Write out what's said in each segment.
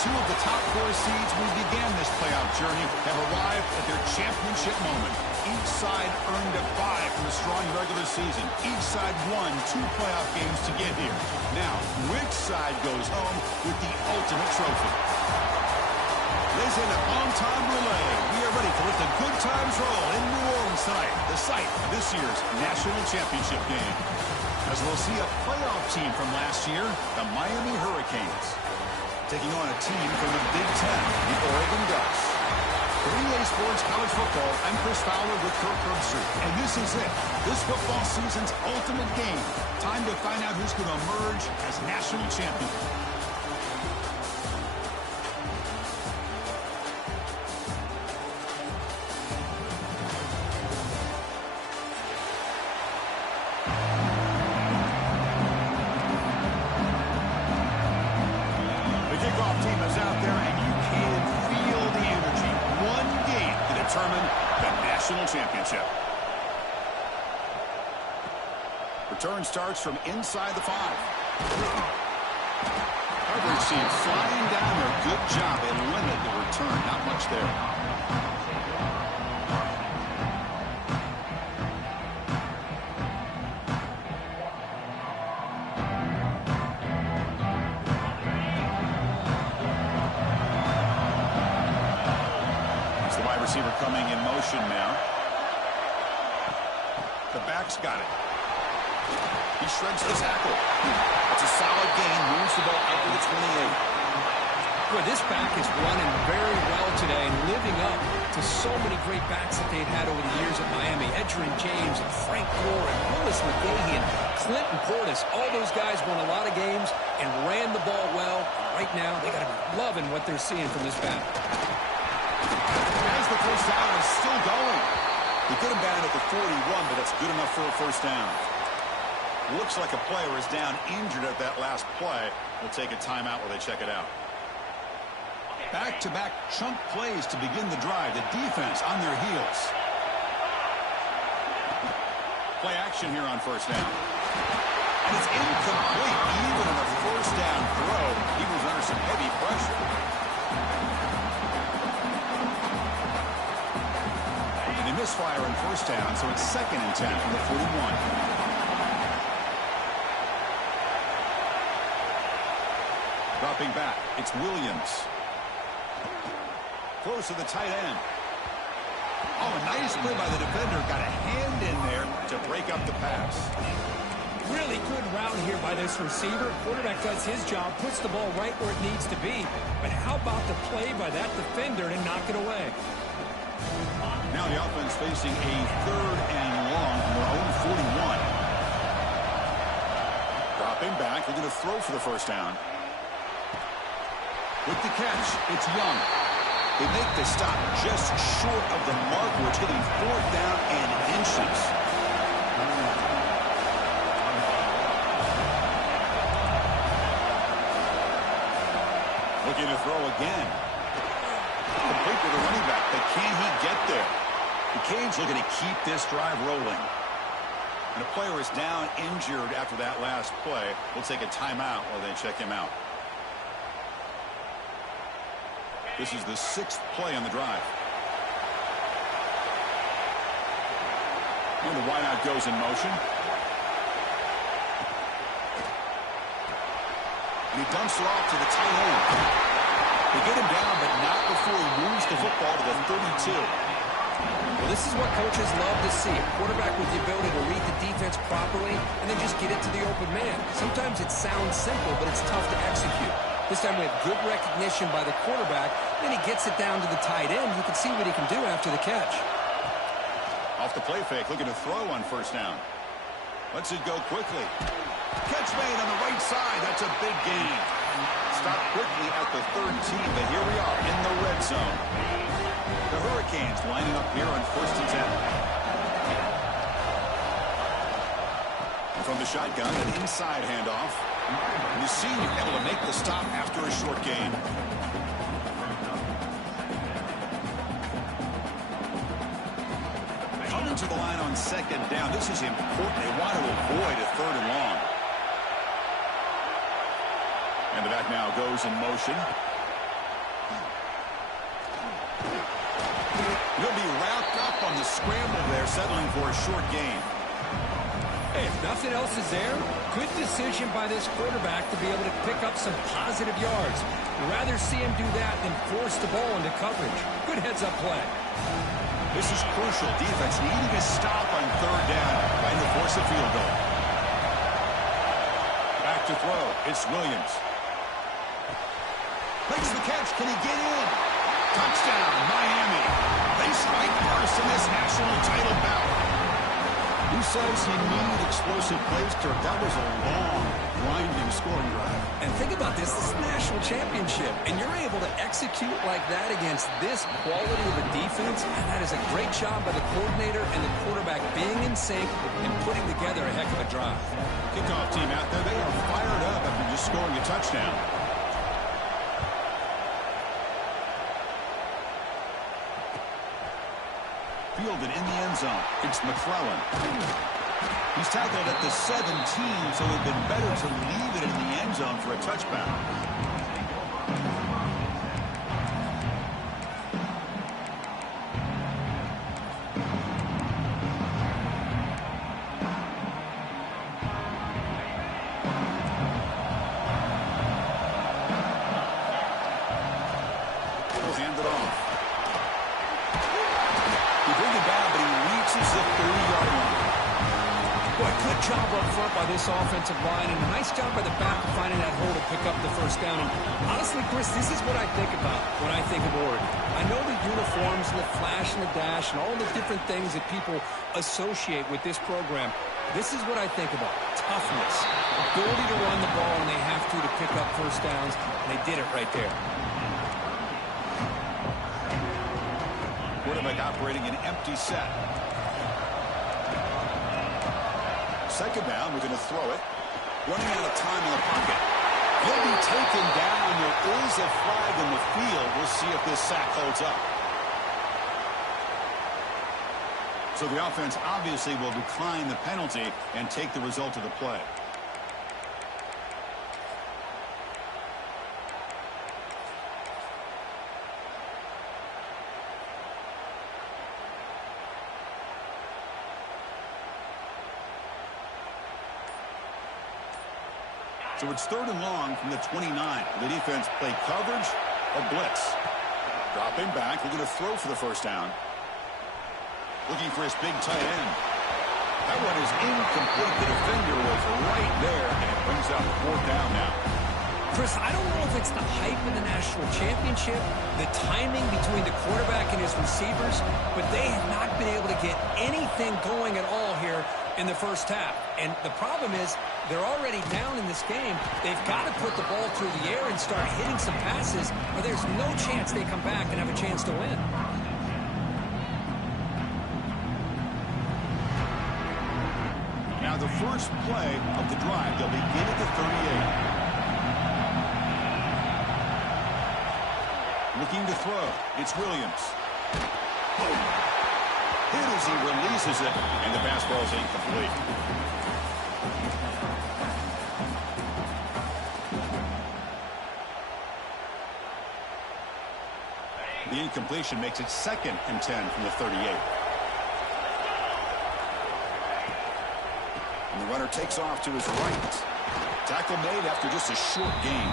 Two of the top four seeds we began this playoff journey have arrived at their championship moment. Each side earned a bye from a strong regular season. Each side won 2 playoff games to get here. Now, which side goes home with the ultimate trophy? Lays in a on-time relay. We are ready to let the good times roll in New Orleans tonight, the site of this year's national championship game. As we'll see a playoff team from last year, the Miami Hurricanes, taking on a team from the Big Ten, the Oregon Ducks. For EA Sports College Football, I'm Chris Fowler with Kirk Herbstreit, and this is it. This football season's ultimate game. Time to find out who's going to emerge as national champion. Championship. Return starts from inside the 5. Coverage team flying down there. Good job. They limit the return. Not much there. It's the wide receiver coming in motion now. The back's got it. He shreds the tackle. It's a solid gain. Moves the ball out to the 28. Boy, this back is running very well today and living up to so many great backs that they've had over the years at Miami. Edgerrin James and Frank Gore and Willis McGahee and Clinton Portis. All those guys won a lot of games and ran the ball well. Right now, they got to be loving what they're seeing from this back. As the first down is still going. They get him down at the 41, but that's good enough for a first down. Looks like a player is down injured at that last play. We'll take a timeout while they check it out. Back-to-back chunk plays to begin the drive. The defense on their heels. Play action here on first down. And it's incomplete. Even on a first down throw, he was under some heavy pressure. Misfire in first down, so it's 2nd and 10 from the 41. Dropping back, it's Williams. Close to the tight end. Oh, a nice play by the defender. Got a hand in there to break up the pass. Really good route here by this receiver. Quarterback does his job, puts the ball right where it needs to be. But how about the play by that defender to knock it away? Now the offense facing a 3rd and long from their own 41. Dropping back, they're going to throw for the first down. With the catch, it's Young. They make the stop just short of the mark, which hitting 4th down and inches. Looking to throw again. Complete with the running back, but can he get there? The Canes looking to keep this drive rolling. And a player is down injured after that last play. We'll take a timeout while they check him out. This is the 6th play on the drive. And the wideout goes in motion. And he dumps it off to the tight end. They get him down, but not before he moves the football to the 32. Well, this is what coaches love to see. A quarterback with the ability to read the defense properly and then just get it to the open man. Sometimes it sounds simple, but it's tough to execute. This time we have good recognition by the quarterback. Then he gets it down to the tight end. You can see what he can do after the catch. Off the play fake, looking to throw on first down. Lets it go quickly. Catch made on the right side. That's a big gain. Stop quickly at the 13, but here we are in the red zone. The Hurricanes lining up here on 1st and 10. From the shotgun, an inside handoff. And the senior able to make the stop after a short gain. Coming to the line on 2nd down. This is important. They want to avoid a 3rd and long. And the back now goes in motion. He'll be wrapped up on the scramble there, settling for a short gain. Hey, if nothing else is there, good decision by this quarterback to be able to pick up some positive yards. Rather see him do that than force the ball into coverage. Good heads-up play. This is crucial. Defense needing a stop on third down, trying to force a field goal. Back to throw. It's Williams. Makes the catch. Can he get in? Touchdown, Miami. They strike first in this national title bout. Who says he needed explosive plays, Kirk? That was a long, grinding scoring drive. And think about this. This is a national championship, and you're able to execute like that against this quality of a defense, and that is a great job by the coordinator and the quarterback being in sync and putting together a heck of a drive. Kickoff team out there, they are fired up after just scoring a touchdown. Fielded in the end zone. It's McClellan. He's tackled at the 17, so it would have been better to leave it in the end zone for a touchdown. He'll hand it off. The 30-yard line. Boy, good job up front by this offensive line, and a nice job by the back of finding that hole to pick up the first down. And honestly, Chris, this is what I think about when I think of Oregon. I know the uniforms and the flash and the dash and all the different things that people associate with this program. This is what I think about. Toughness, ability to run the ball when they have to pick up first downs, and they did it right there. Quarterback operating an empty set. Second down, we're going to throw it. Running out of time in the pocket. He'll be taken down. There is a flag in the field. We'll see if this sack holds up. So the offense obviously will decline the penalty and take the result of the play. So it's third and long from the 29. The defense play coverage or blitz. Dropping back. We're going to throw for the first down. Looking for his big tight end. That one is incomplete. The defender was right there and brings out the fourth down now. Chris, I don't know if it's the hype of the national championship, the timing between the quarterback and his receivers, but they have not been able to get anything going at all here in the first half. And the problem is they're already down in this game. They've got to put the ball through the air and start hitting some passes, or there's no chance they come back and have a chance to win. Now the first play of the drive, they'll begin at the 38. Looking to throw. It's Williams. Boom. Hit as he releases it, and the pass ball is incomplete. The incompletion makes it 2nd and 10 from the 38. And the runner takes off to his right. Tackle made after just a short gain.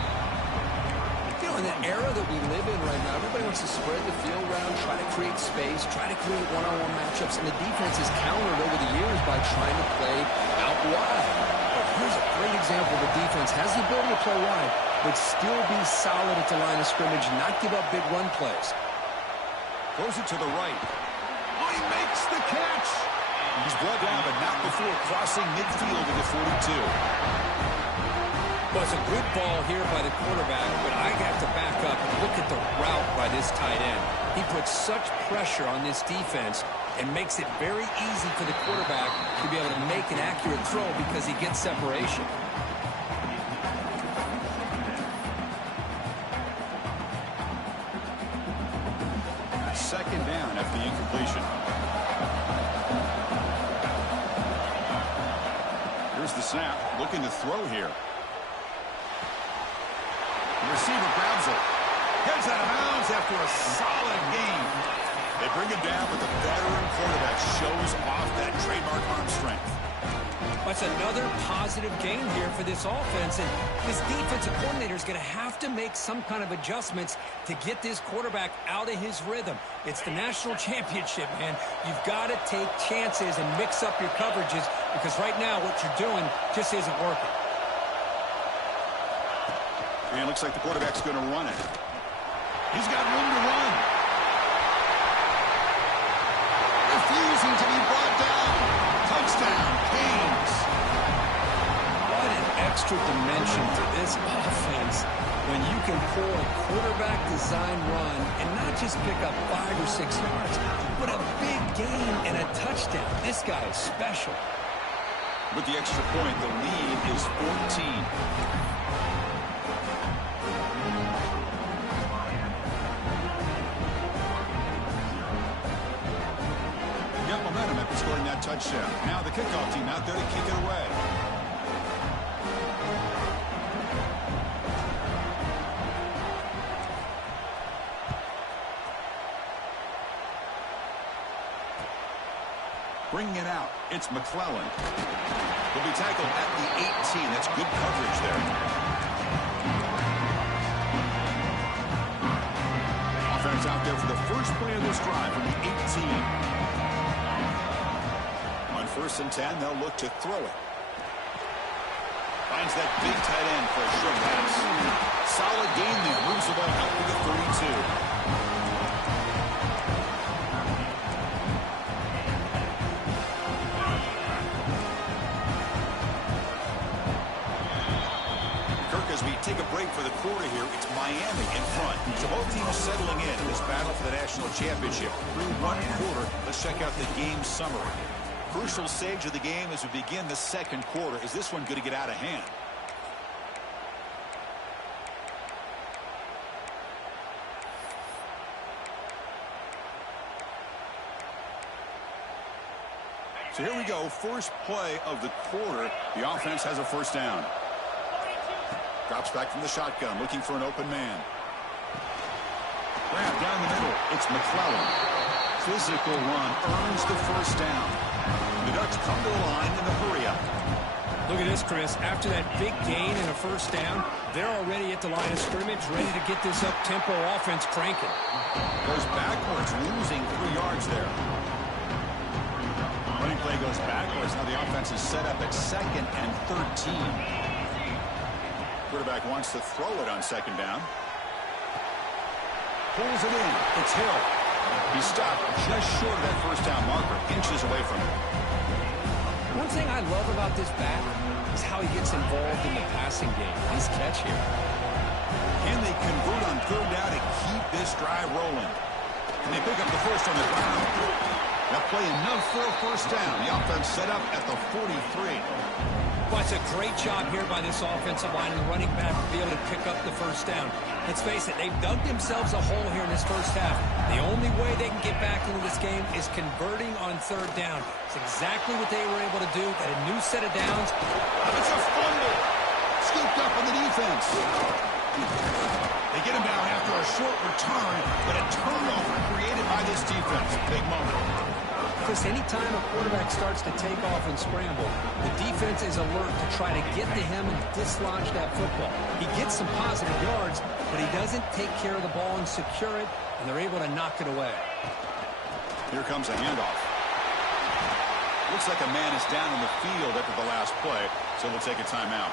You know, in the era that we live in right now, everybody wants to spread the field around, try to create space, try to create one-on-one matchups, and the defense is countered over the years by trying to play out wide. But here's a great example. The defense has the ability to play wide, but still be solid at the line of scrimmage and not give up big run plays. Throws it to the right. Oh, he makes the catch. He's brought down, but not before crossing midfield to the 42. Well, it's a good ball here by the quarterback, but I have to back up and look at the route by this tight end. He puts such pressure on this defense and makes it very easy for the quarterback to be able to make an accurate throw because he gets separation. Second down after the incompletion. Here's the snap. Looking to throw here. The receiver grabs it. Heads out of bounds after a solid gain. They bring him down, but the veteran quarterback shows off that trademark arm strength. That's another positive gain here for this offense, and this defensive coordinator is going to have to make some kind of adjustments to get this quarterback out of his rhythm. It's the national championship, man. You've got to take chances and mix up your coverages because right now what you're doing just isn't working. And it looks like the quarterback's going to run it. He's got room to run. Refusing to be brought down. Touchdown, Canes. What an extra dimension to this offense when you can pull a quarterback design run and not just pick up 5 or 6 yards, but a big gain and a touchdown. This guy is special. With the extra point, the lead is 14. Got momentum after scoring that touchdown. Now the kickoff team out there to kick it away. Bringing it out, it's McClellan. He'll be tackled at the 18. That's good coverage there. Offense out there for the first play of this drive from the 18. On 1st and 10, they'll look to throw it. Finds that big tight end for a short pass. Solid gain there. Moves the ball out to the 32. As we take a break for the quarter here, it's Miami in front. So both teams settling in this battle for the national championship. Through one quarter, let's check out the game summary. Crucial stage of the game as we begin the second quarter. Is this one going to get out of hand? So here we go. First play of the quarter. The offense has a first down. Drops back from the shotgun, looking for an open man. Grab down the middle. It's McClellan. Physical run earns the first down. The Ducks come to the line in the hurry-up. Look at this, Chris. After that big gain and a first down, they're already at the line of scrimmage, ready to get this up-tempo offense cranking. Goes backwards, losing 3 yards there. Running play goes backwards. Now the offense is set up at 2nd and 13. Quarterback wants to throw it on 2nd down. Pulls it in. It's Hill. He stopped just short of that first down marker, inches away from it. One thing I love about this back is how he gets involved in the passing game. Nice catch here. Can they convert on 3rd down and keep this drive rolling? Can they pick up the first on the ground? They'll play enough for a first down. The offense set up at the 43. Well, it's a great job here by this offensive line and the running back to be able to pick up the first down. Let's face it, they've dug themselves a hole here in this first half. The only way they can get back into this game is converting on 3rd down. It's exactly what they were able to do. Got a new set of downs. It's a fumble. Scooped up on the defense. They get him down after a short return, but a turnover created by this defense. Big moment. Chris, anytime a quarterback starts to take off and scramble, the defense is alert to try to get to him and dislodge that football. He gets some positive yards, but he doesn't take care of the ball and secure it, and they're able to knock it away. Here comes a handoff. Looks like a man is down in the field after the last play, so we'll take a timeout.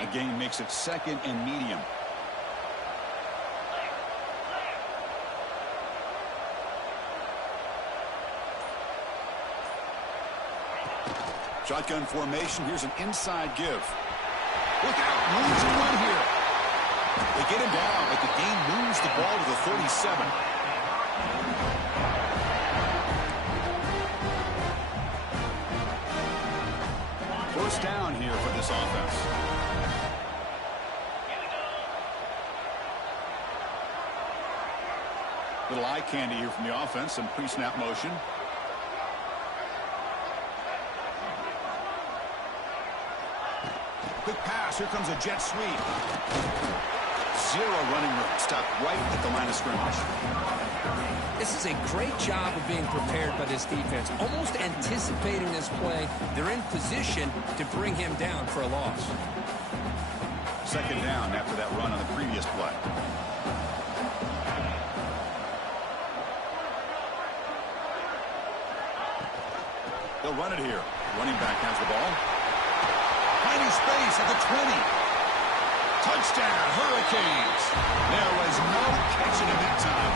A gain makes it 2nd and medium. Shotgun formation. Here's an inside give. Look out. Moves and run here. They get him down, but the gain moves the ball to the 37. First down here for this offense. Little eye candy here from the offense. Some pre-snap motion. Quick pass. Here comes a jet sweep. Zero running room. Stopped right at the line of scrimmage. This is a great job of being prepared by this defense. Almost anticipating this play. They're in position to bring him down for a loss. Second down after that run on the previous play. They'll run it here. Running back has the ball. Tiny space at the 20. Touchdown, Hurricanes. There was no catching him that time.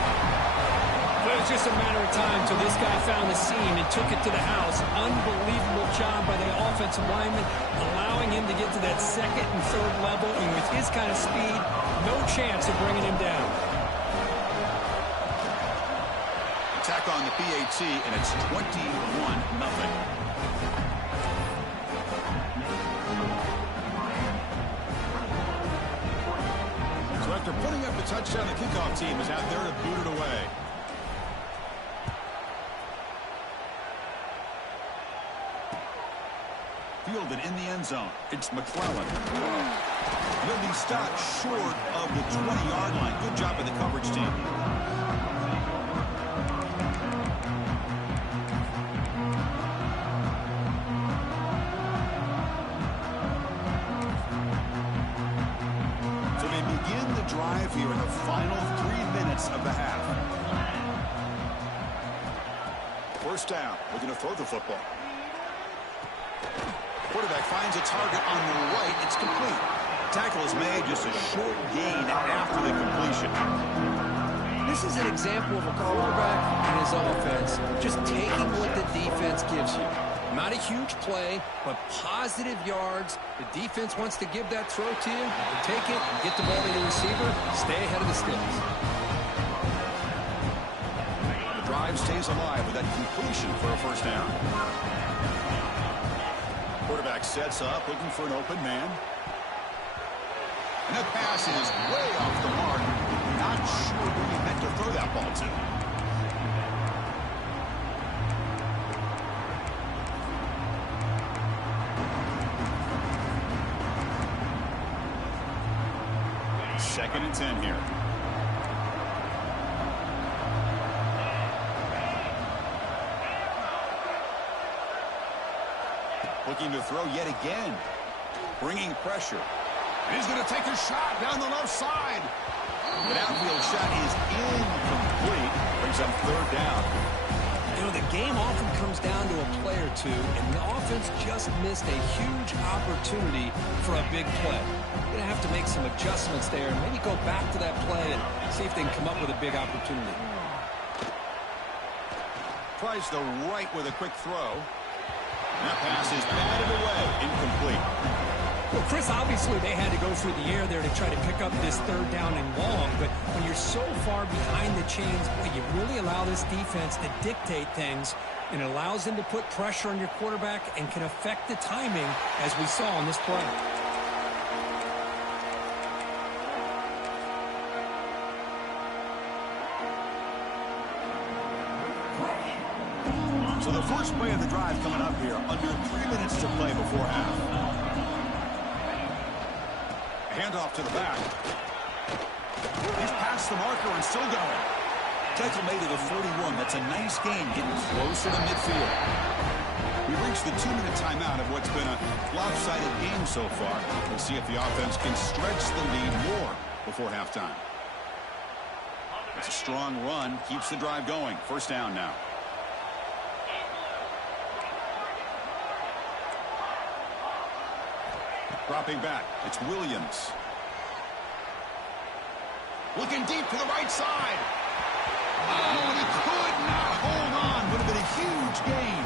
Well, it was just a matter of time until this guy found the seam and took it to the house. Unbelievable job by the offensive lineman, allowing him to get to that second and third level. And with his kind of speed, no chance of bringing him down. Attack on the PAT, and it's 21-0. So after putting up a touchdown, the kickoff team is out there to boot it away. Fielded in the end zone. It's McClellan. He'll be stopped short of the 20-yard line. Good job by the coverage team. So they begin the drive here in the final 3 minutes of the half. First down. Looking to throw the football. Quarterback finds a target on the right. It's complete. Tackle is made, just a short gain after the completion. This is an example of a quarterback and his offense just taking what the defense gives you. Not a huge play, but positive yards. The defense wants to give that throw to you. You take it, get the ball to your receiver, stay ahead of the sticks. The drive stays alive with that completion for a first down. Quarterback sets up, looking for an open man. And that pass is way off the mark. Not sure where he meant to throw that ball to. Second and 10 here. Looking to throw yet again. Bringing pressure. And he's going to take a shot down the left side. The downfield shot is incomplete. Brings up third down. You know, the game often comes down to a play or two, and the offense just missed a huge opportunity for a big play. They're going to have to make some adjustments there and maybe go back to that play and see if they can come up with a big opportunity. Tries the right with a quick throw. And that pass is batted away. Incomplete. Well, Chris, obviously they had to go through the air there to try to pick up this third down and long, but when you're so far behind the chains, boy, you really allow this defense to dictate things, and it allows them to put pressure on your quarterback and can affect the timing, as we saw on this play. So the first play of the drive coming up here, under 3 minutes to play before half. Handoff to the back. He's past the marker and still going. Tackle made to the 41. That's a nice gain, getting closer to midfield. We've reached the 2-minute timeout of what's been a lopsided game so far. We'll see if the offense can stretch the lead more before halftime. It's a strong run, keeps the drive going. First down now. Dropping back, it's Williams. Looking deep to the right side. Oh, and he could not hold on. Would have been a huge gain.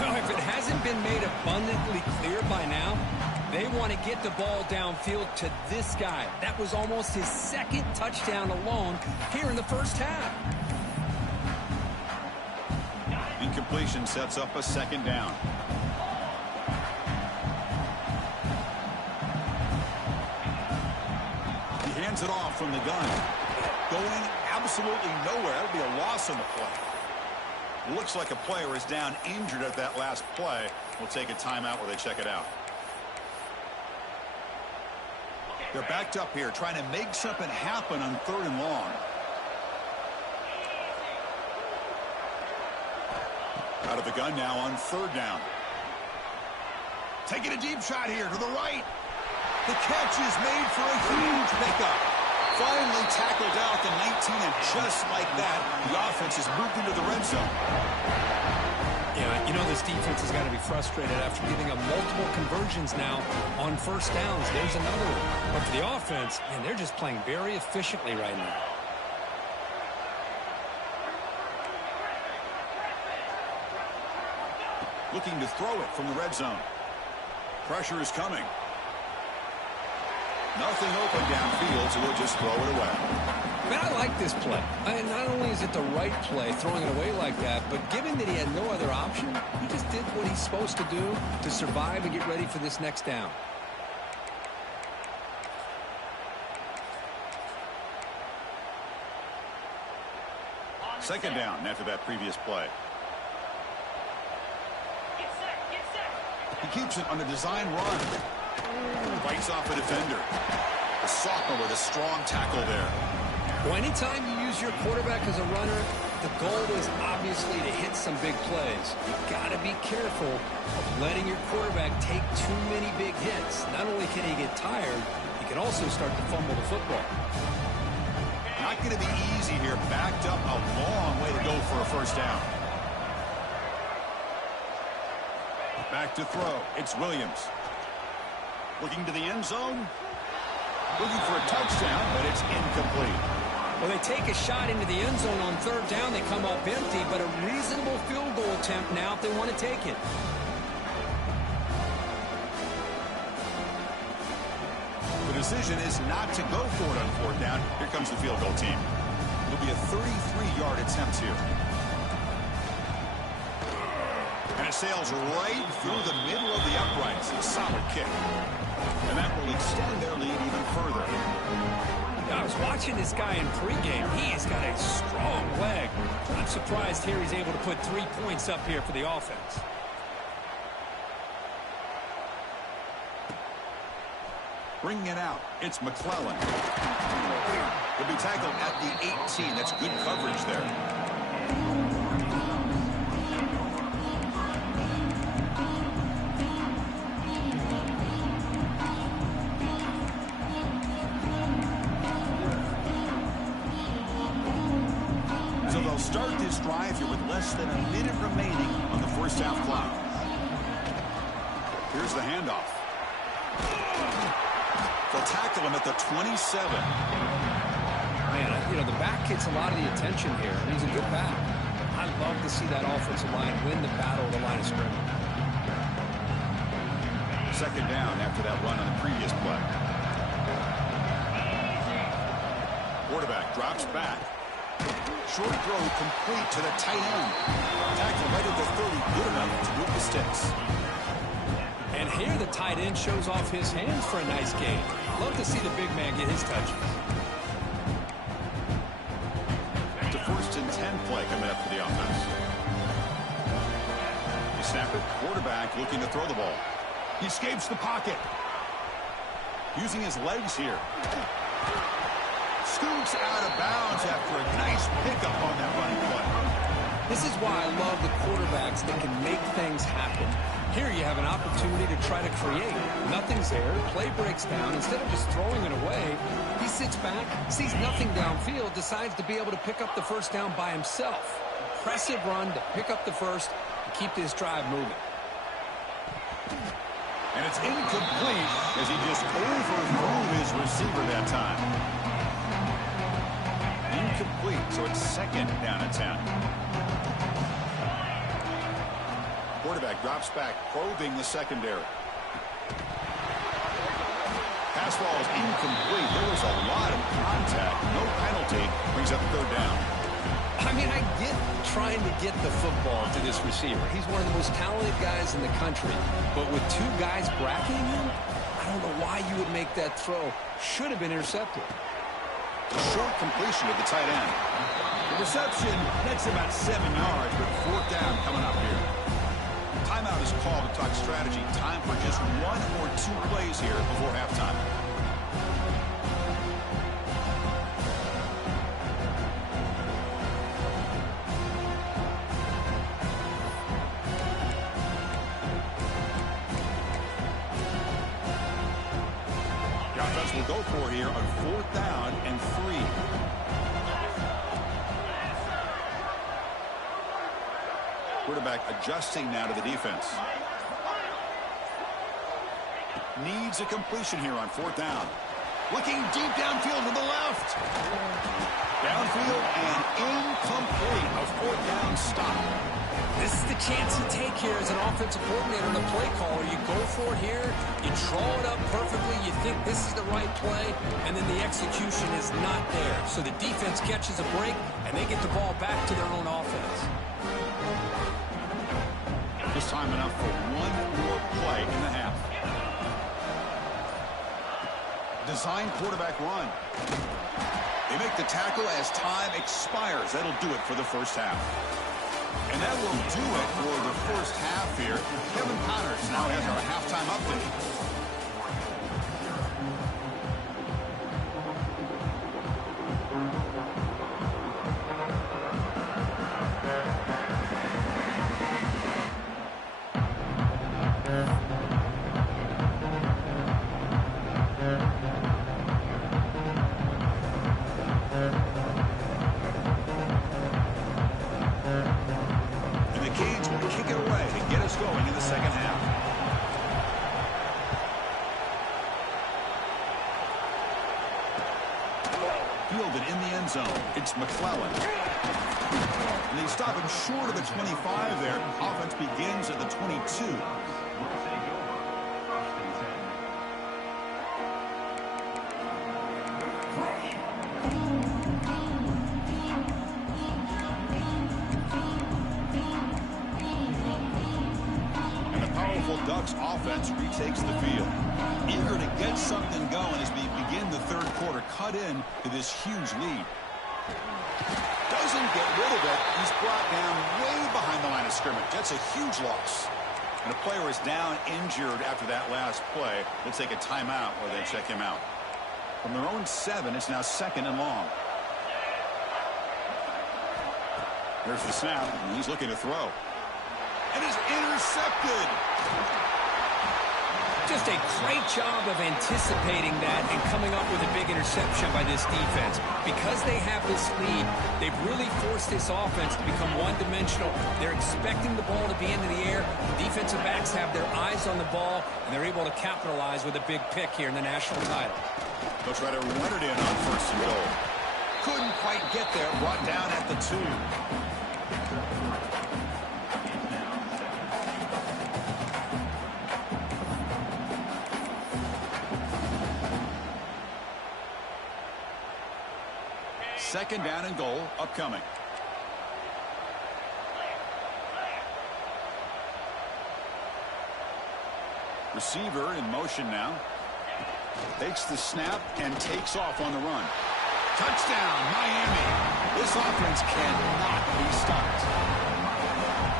Well, if it hasn't been made abundantly clear by now, they want to get the ball downfield to this guy. That was almost his second touchdown alone here in the first half. Incompletion sets up a second down. Hands it off from the gun. Going absolutely nowhere. That'll be a loss on the play. Looks like a player is down injured at that last play. We'll take a timeout where they check it out. They're backed up here, trying to make something happen on 3rd and long. Out of the gun now on 3rd down. Taking a deep shot here to the right. The catch is made for a huge pickup. Finally tackled out at the 19, and just like that, the offense has moved into the red zone. Yeah, you know this defense has got to be frustrated after giving up multiple conversions now on 1st downs. There's another one. But for the offense, man, they're just playing very efficiently right now. Looking to throw it from the red zone. Pressure is coming. Nothing open downfield, so they'll just throw it away. Man, I like this play. Not only is it the right play, throwing it away like that, but given that he had no other option, he just did what he's supposed to do to survive and get ready for this next down. Second down after that previous play. He keeps it on the design run. Bites off a defender. The sophomore with a strong tackle there. Well, anytime you use your quarterback as a runner, the goal is obviously to hit some big plays. You've got to be careful of letting your quarterback take too many big hits. Not only can he get tired, he can also start to fumble the football. Not going to be easy here. Backed up a long way to go for a 1st down. Back to throw. It's Williams. Looking to the end zone. Looking for a touchdown, but it's incomplete. Well, they take a shot into the end zone on 3rd down. They come up empty, but a reasonable field goal attempt now if they want to take it. The decision is not to go for it on 4th down. Here comes the field goal team. It'll be a 33-yard attempt here. And it sails right through the middle of the uprights. A solid kick. And that will extend their lead even further. I was watching this guy in pregame. He has got a strong leg. I'm surprised here he's able to put 3 points up here for the offense. Bringing it out, it's McClellan. He'll be tackled at the 18. That's good coverage there. Start this drive here with less than a minute remaining on the 1st half clock. Here's the handoff. They'll tackle him at the 27. Man, you know, the back gets a lot of the attention here. He's a good back. I love to see that offensive line win the battle of the line of scrimmage. 2nd down after that run on the previous play. Quarterback drops back. Short throw complete to the tight end. Tackle right at the 30, good enough to move the sticks. And here the tight end shows off his hands for a nice gain. Love to see the big man get his touches. It's a 1st and 10 play coming up for the offense. They snap it. Quarterback looking to throw the ball. He escapes the pocket. Using his legs here. Scoots out of bounds after a nice pickup on that running play. This is why I love the quarterbacks that can make things happen. Here you have an opportunity to try to create. Nothing's there. Play breaks down. Instead of just throwing it away, he sits back, sees nothing downfield, decides to be able to pick up the 1st down by himself. Impressive run to pick up the 1st and keep this drive moving. And it's incomplete as he just overthrew his receiver that time. Incomplete, so it's 2nd down and 10. Quarterback drops back, probing the secondary. Pass ball is incomplete. There was a lot of contact. No penalty. Brings up 3rd down. I mean, I get trying to get the football to this receiver. He's one of the most talented guys in the country. But with 2 guys bracketing him, I don't know why you would make that throw. Should have been intercepted. Short completion of the tight end. The reception, that's about 7 yards, but 4th down coming up here. Timeout is called to talk strategy. Time for just 1 or 2 plays here before halftime. will go for here on 4th down and 3. Quarterback adjusting now to the defense. Needs a completion here on 4th down. Looking deep downfield to the left. Downfield and incomplete. A 4th down stop. This is the chance you take here as an offensive coordinator and a play caller. You go for it here. You draw it up perfectly. You think this is the right play, and then the execution is not there. So the defense catches a break, and they get the ball back to their own offense. Just time enough for one more play in the half. Design quarterback run. They make the tackle as time expires. That'll do it for the first half. And that will do it for the first half here. Kevin Connors now has our halftime update. It's McClellan. And they stop him short of the 25 there. Offense begins at the 22. And the powerful Ducks offense retakes the field. Eager to get something going as we begin the third quarter. Cut in to this huge lead. Doesn't get rid of it. He's brought down way behind the line of scrimmage. That's a huge loss. And a player is down injured after that last play. They'll take a timeout or they check him out. From their own 7, it's now 2nd and long. There's the snap, and he's looking to throw. And is intercepted. Just a great job of anticipating that and coming up with a big interception by this defense. Because they have this lead, they've really forced this offense to become one-dimensional. They're expecting the ball to be into the air. The defensive backs have their eyes on the ball, and they're able to capitalize with a big pick here in the national title. They'll try to run it in on 1st and goal. Couldn't quite get there. Brought down at the 2. Second down and goal upcoming. Receiver in motion now. Takes the snap and takes off on the run. Touchdown, Miami. This offense cannot be stopped.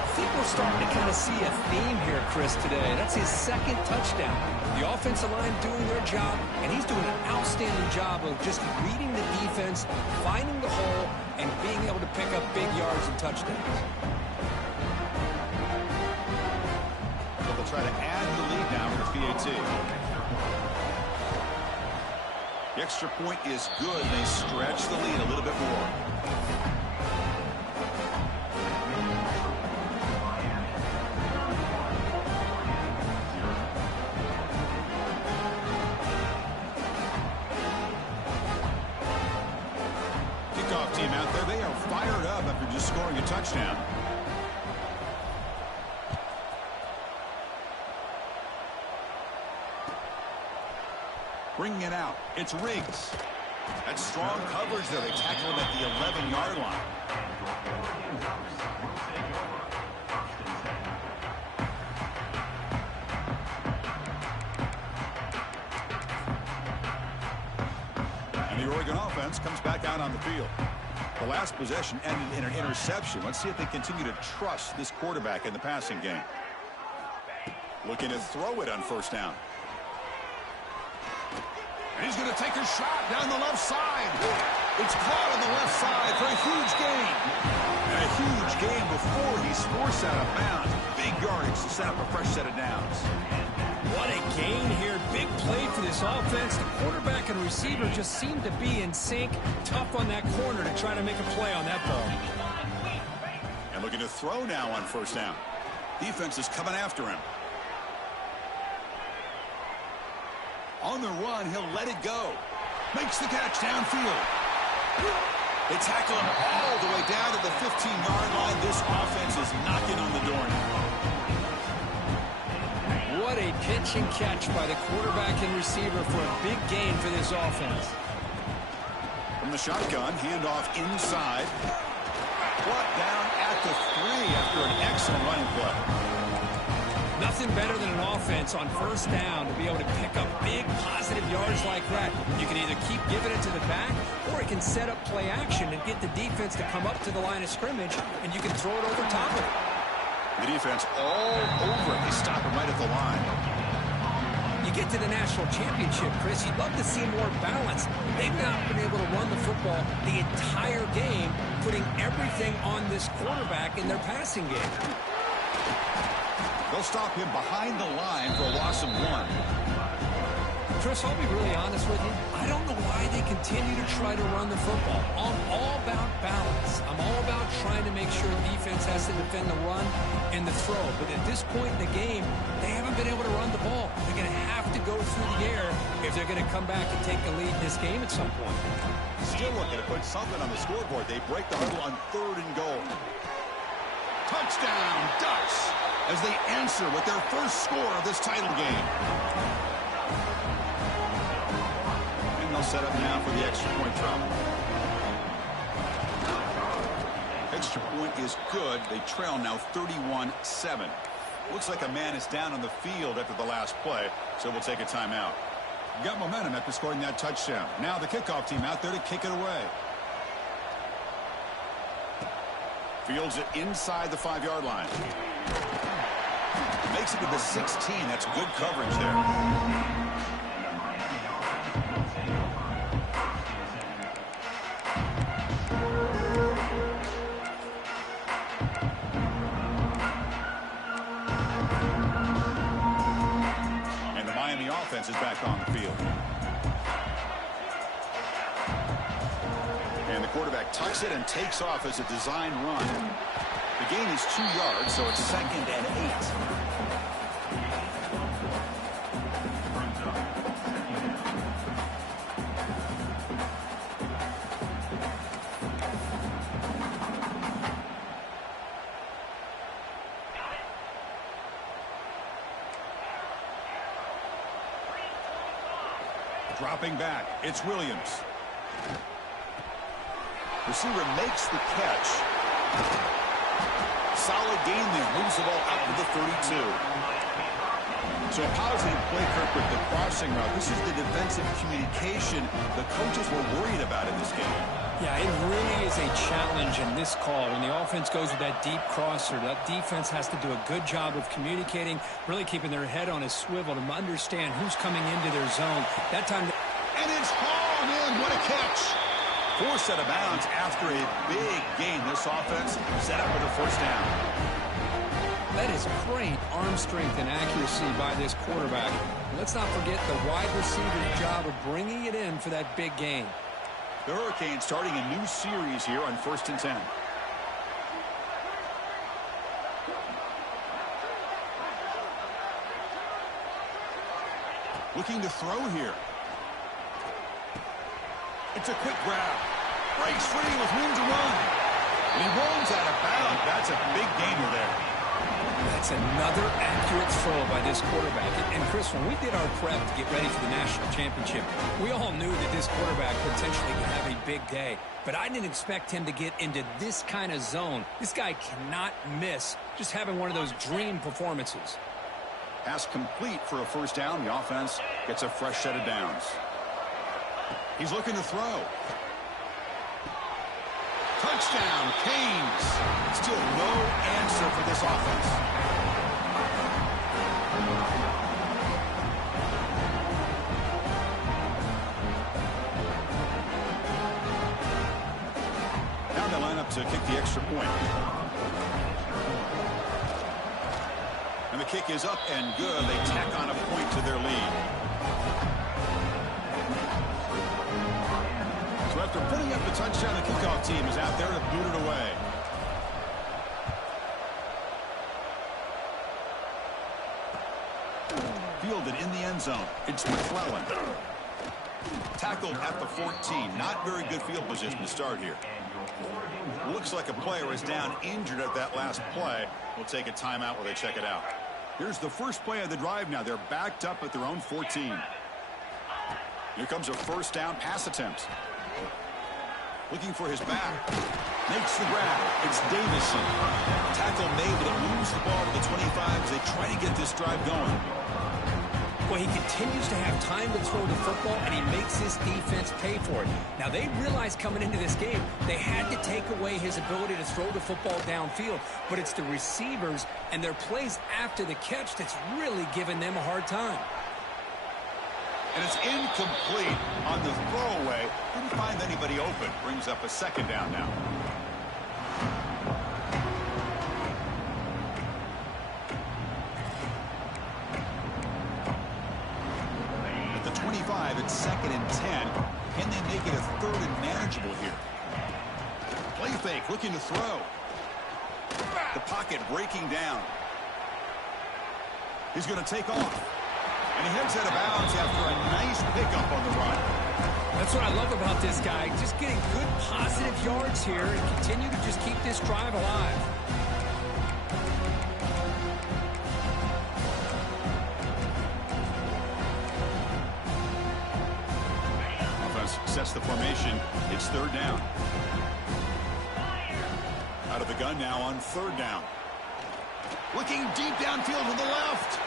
I think we're starting to kind of see a theme here, Chris, today. That's his 2nd touchdown. The offensive line doing their job, and he's doing an outstanding job of just reading the defense, finding the hole, and being able to pick up big yards and touchdowns. So they'll try to add the lead now with the PAT. The extra point is good. They stretch the lead a little bit more. Team out there, they are fired up after just scoring a touchdown. Bringing it out, it's Riggs. That's strong coverage there. They tackle him at the 11-yard line. And the Oregon offense comes back out on the field. The last possession ended in an interception. Let's see if they continue to trust this quarterback in the passing game. Looking to throw it on 1st down. And he's going to take a shot down the left side. It's caught on the left side for a huge gain. And a huge gain before he's forced out of bounds. Big yardage to set up a fresh set of downs. What a gain here. Big play for this offense. The quarterback and receiver just seem to be in sync. Tough on that corner to try to make a play on that ball. And looking to throw now on first down. Defense is coming after him. On the run, he'll let it go. Makes the catch downfield. They tackle him all the way down to the 15-yard line. This offense is knocking on the door now. What a pitch and catch by the quarterback and receiver for a big gain for this offense. From the shotgun, handoff inside. Brought down at the 3 after an excellent running play. Nothing better than an offense on first down to be able to pick up big positive yards like that. You can either keep giving it to the back, or it can set up play action and get the defense to come up to the line of scrimmage, and you can throw it over top of it. The defense all over it. They stop him right at the line. You get to the national championship, Chris, you'd love to see more balance. They've not been able to run the football the entire game, putting everything on this quarterback in their passing game. They'll stop him behind the line for a loss of 1. Chris, I'll be really honest with you. I don't know why they continue to try to run the football. I'm all about balance. I'm all about trying to make sure defense has to defend the run and the throw. But at this point in the game, they haven't been able to run the ball. They're going to have to go through the air if they're going to come back and take the lead in this game at some point. Still looking to put something on the scoreboard. They break the huddle on 3rd and goal. Touchdown, Ducks, as they answer with their first score of this title game. And they'll set up now for the extra point drop. Extra point is good. They trail now 31-7. Looks like a man is down on the field after the last play, so we'll take a timeout. Got momentum after scoring that touchdown. Now the kickoff team out there to kick it away. Fields it inside the 5-yard line. Makes it to the 16. That's good coverage there. And the Miami offense is back on the field. And the quarterback tucks it and takes off as a design run. The gain is 2 yards, so it's 2nd and 8. Dropping back, it's Williams. Receiver makes the catch. Solid gain there. Moves the ball out to the 32. So a positive play, Kirk, with the crossing route. This is the defensive communication the coaches were worried about in this game. Yeah, it really is a challenge in this call. When the offense goes with that deep crosser, that defense has to do a good job of communicating, really keeping their head on a swivel to understand who's coming into their zone. That time... And it's hauled in. What a catch. Forced out of bounds after a big gain. This offense set up with a first down. That is great arm strength and accuracy by this quarterback. Let's not forget the wide receiver's job of bringing it in for that big gain. The Hurricanes starting a new series here on 1st and 10. Looking to throw here. It's a quick grab. Breaks free with room to run. And he rolls out of bounds. That's a big gainer there. That's another accurate throw by this quarterback. And Chris, when we did our prep to get ready for the national championship, we all knew that this quarterback potentially could have a big day. But I didn't expect him to get into this kind of zone. This guy cannot miss just having one of those dream performances. Pass complete for a first down. The offense gets a fresh set of downs. He's looking to throw. Touchdown, Canes. Still no answer for this offense. Now they line up to kick the extra point. And the kick is up and good. They tack on a point to their lead. So after putting up the touchdown, the kickoff team is out there to boot it away. Fielded in the end zone. It's McClellan. Tackled at the 14. Not very good field position to start here. Looks like a player is down injured at that last play. We'll take a timeout while they check it out. Here's the first play of the drive now. They're backed up at their own 14. Here comes a first down pass attempt. Looking for his back. Makes the grab. It's Davison. Tackle made, but it moves the ball to the 25 as they try to get this drive going. Well, he continues to have time to throw the football, and he makes his defense pay for it. Now, they realized coming into this game they had to take away his ability to throw the football downfield, but it's the receivers and their plays after the catch that's really giving them a hard time. And it's incomplete on the throwaway. Didn't find anybody open. Brings up a second down now. At the 25, it's 2nd and 10. Can they make it a 3rd and manageable here? Play fake, looking to throw. The pocket breaking down. He's going to take off. And he heads out of bounds after a nice pickup on the run. That's what I love about this guy. Just getting good positive yards here and continue to just keep this drive alive. Offense sets the formation. It's 3rd down. Out of the gun now on 3rd down. Looking deep downfield to the left.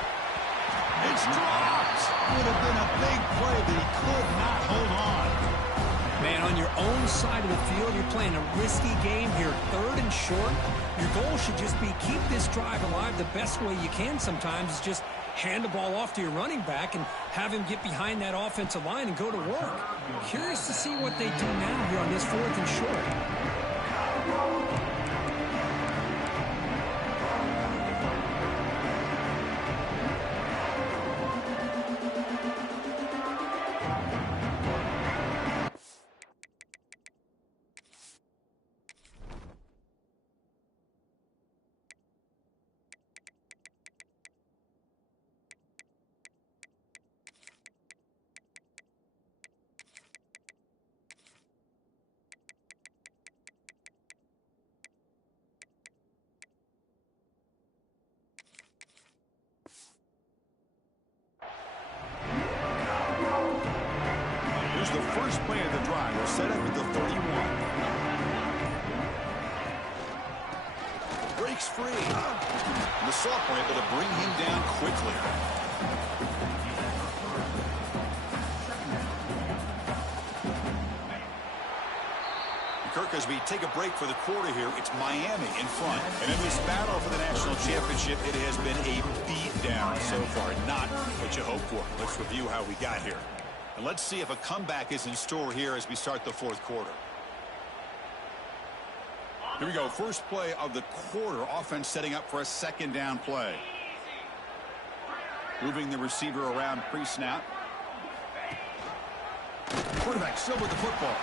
It's dropped. Would have been a big play, but he could not hold on. Man, on your own side of the field, you're playing a risky game here. 3rd and short. Your goal should just be keep this drive alive the best way you can sometimes is just hand the ball off to your running back and have him get behind that offensive line and go to work. Curious to see what they do now here on this 4th and short. The first play of the drive. They're set up at the 31. Breaks free. The sophomore able to bring him down quickly. Kirk, as we take a break for the quarter here, it's Miami in front. And in this battle for the national championship, it has been a beatdown so far. Not what you hoped for. Let's review how we got here. And let's see if a comeback is in store here as we start the 4th quarter. Here we go. First play of the quarter. Offense setting up for a 2nd down play. Moving the receiver around pre-snap. Quarterback still with the football.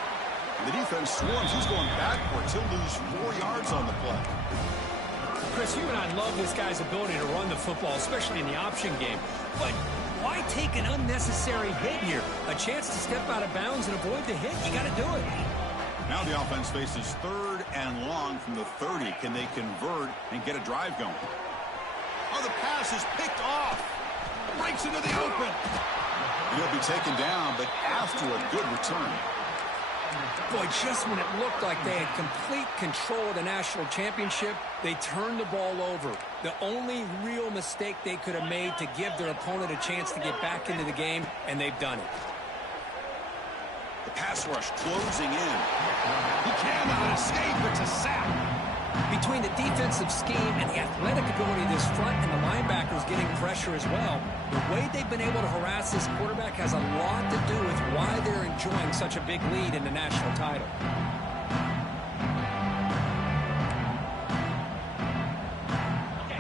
The defense swarms. He's going backwards. He'll lose 4 yards on the play. Chris, you and I love this guy's ability to run the football, especially in the option game. But why take an unnecessary hit here? A chance to step out of bounds and avoid the hit. You got to do it. Now the offense faces 3rd and long from the 30. Can they convert and get a drive going? Oh, the pass is picked off. Breaks into the open. He'll be taken down, but after a good return. Boy, just when it looked like they had complete control of the national championship, they turned the ball over. The only real mistake they could have made to give their opponent a chance to get back into the game, and they've done it. The pass rush closing in. He cannot escape. It's a sack. Between the defensive scheme and the athletic ability of this front and the linebackers getting pressure as well, the way they've been able to harass this quarterback has a lot to do with why they're enjoying such a big lead in the national title.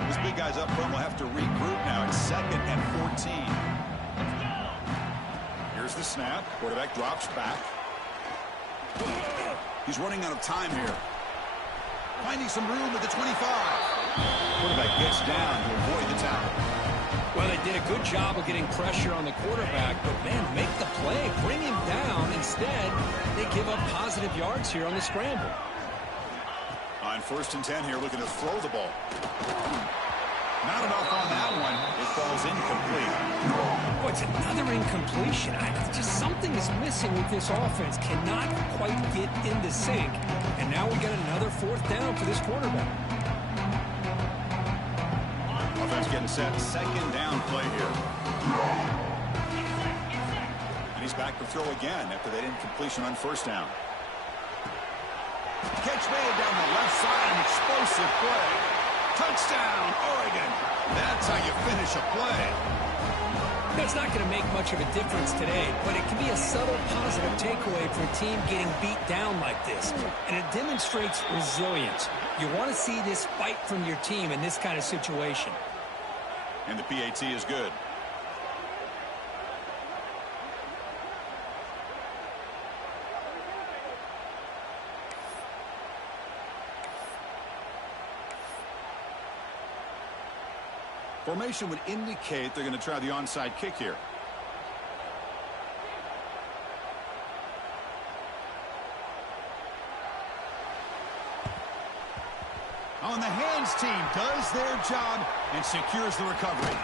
This big guys up front will have to regroup now. It's 2nd and 14. Here's the snap. Quarterback drops back. He's running out of time here. Finding some room at the 25. Quarterback gets down to avoid the tackle. Well, they did a good job of getting pressure on the quarterback, but, man, make the play. Bring him down. Instead, they give up positive yards here on the scramble. On 1st and 10 here, looking to throw the ball. Not enough on that one. It falls incomplete. Oh, it's another incompletion. Just something is missing with this offense. Cannot quite get into sync. And now we got another 4th down for this quarterback. Offense getting set. 2nd down play here. And he's back to throw again after that incompletion on 1st down. Catch made down the left side. An explosive play. Touchdown, Oregon. That's how you finish a play. It's not going to make much of a difference today, but it can be a subtle positive takeaway for a team getting beat down like this. And it demonstrates resilience. You want to see this fight from your team in this kind of situation. And the PAT is good. Formation would indicate they're going to try the onside kick here. On the hands team does their job and secures the recovery.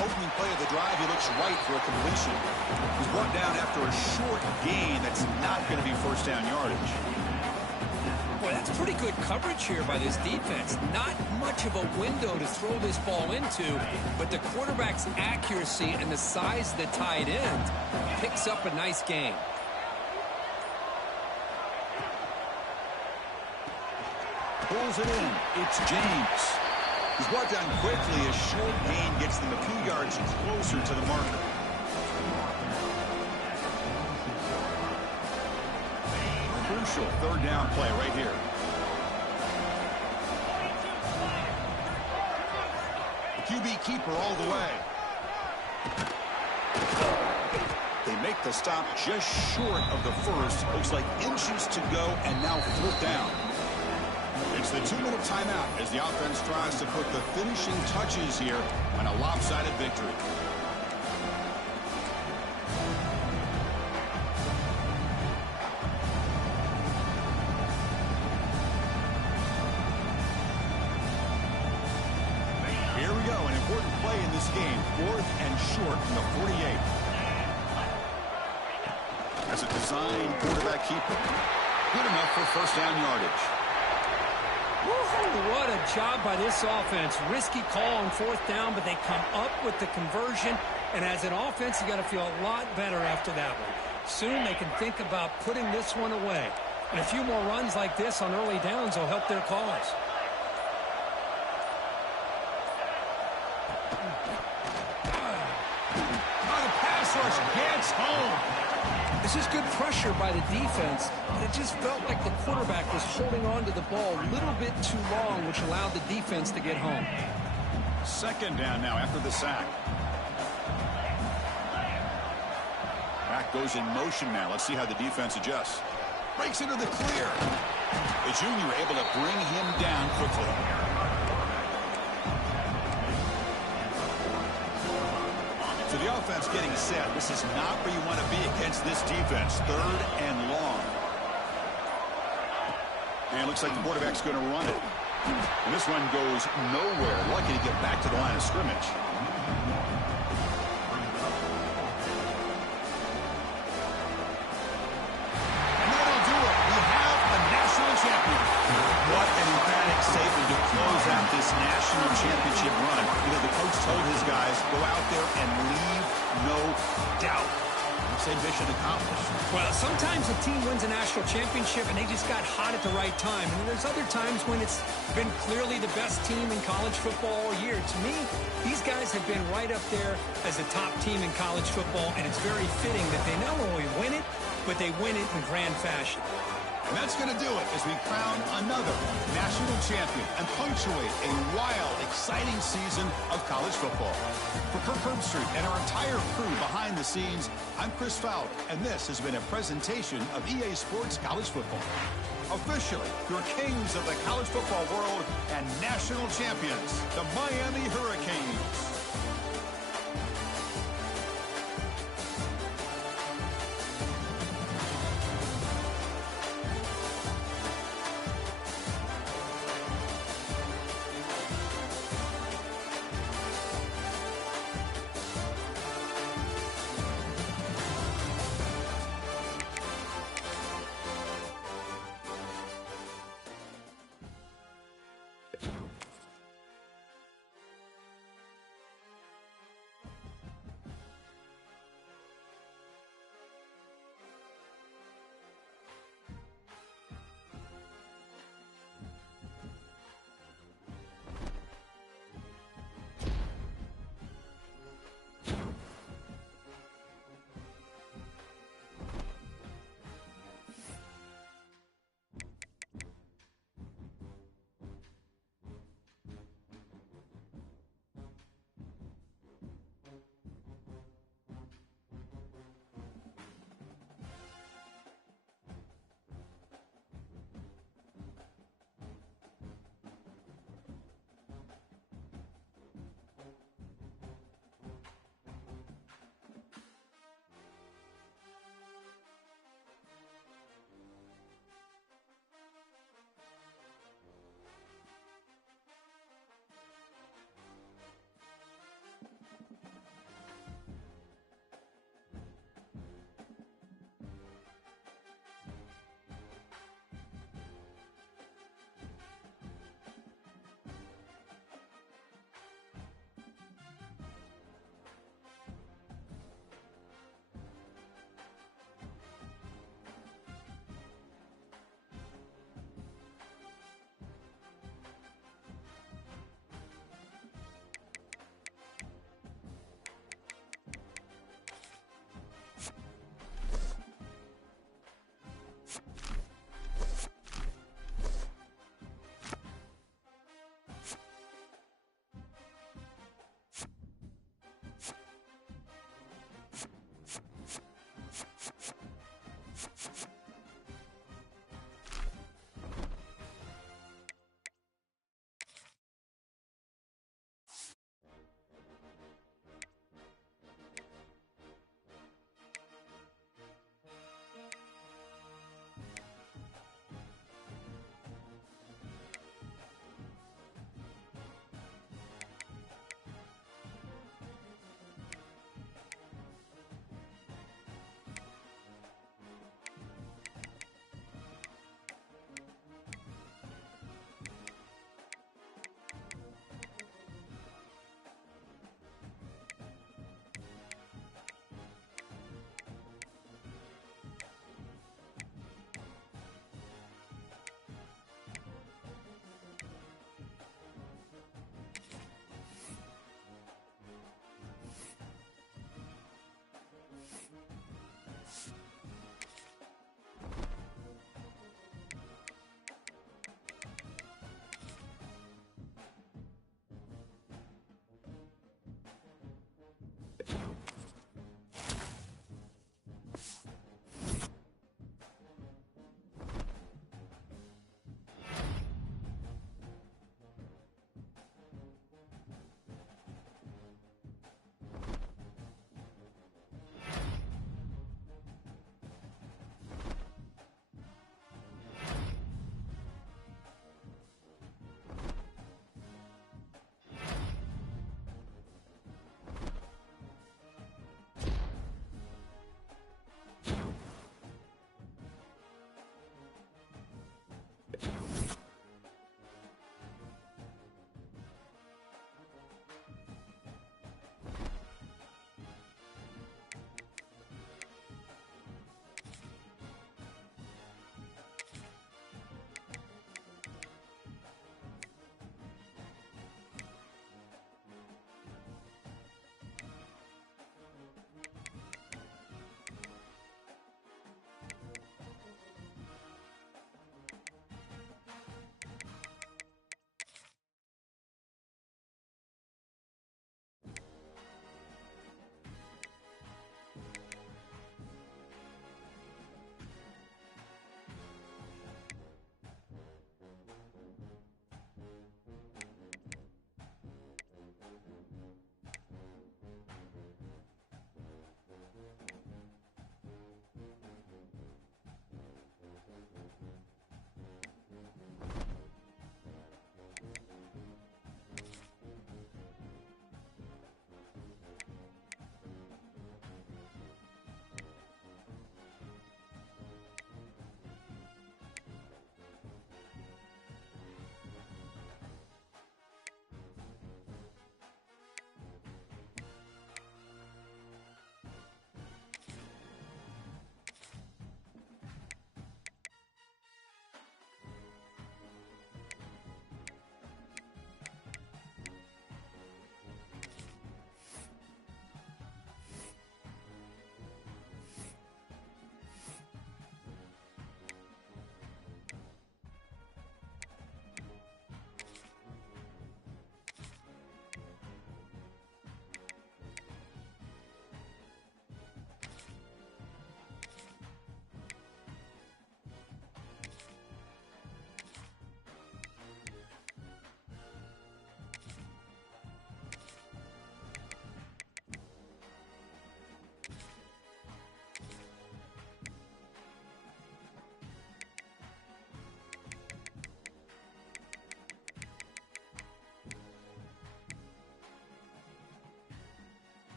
Opening play of the drive, he looks right for a completion. He's brought down after a short gain that's not going to be 1st down yardage. Boy, that's pretty good coverage here by this defense. Not much of a window to throw this ball into, but the quarterback's accuracy and the size of the tight end picks up a nice gain. Pulls it in. It's James. He's brought down quickly. A short gain gets them a few yards closer to the marker. Crucial 3rd down play right here. QB keeper all the way. They make the stop just short of the 1st. Looks like inches to go, and now 4th down. It's the 2-minute timeout as the offense tries to put the finishing touches here on a lopsided victory. Here we go, an important play in this game. 4th and short from the 48. As a design quarterback keeper. Good enough for 1st down yardage. What a job by this offense. Risky call on 4th down, but they come up with the conversion. And as an offense, you got to feel a lot better after that one. Soon they can think about putting this one away. And a few more runs like this on early downs will help their cause. The pass rush gets home. This is good pressure by the defense, but it just felt like the quarterback was holding on to the ball a little bit too long, which allowed the defense to get home. 2nd down now after the sack. Back goes in motion now. Let's see how the defense adjusts. Breaks into the clear. The junior able to bring him down quickly. So the offense getting set. This is not where you want to be against this defense. 3rd and long. And it looks like the quarterback's going to run it. And this one goes nowhere. Lucky to get back to the line of scrimmage. And that'll do it. We have a national champion. What an emphatic statement to close out this national championship run. You know, the coach told his guys, go out there and leave no doubt. I'd say mission accomplished. Well, sometimes a team wins a national championship and they just got hot at the right time. And there's other times when it's been clearly the best team in college football all year. To me, these guys have been right up there as a top team in college football, and it's very fitting that they not only win it, but they win it in grand fashion. And that's going to do it as we crown another national champion and punctuate a wild, exciting season of college football. For Kirk Herbstreit and our entire crew behind the scenes, I'm Chris Fowler, and this has been a presentation of EA Sports College Football. Officially, your kings of the college football world and national champions, the Miami Hurricanes.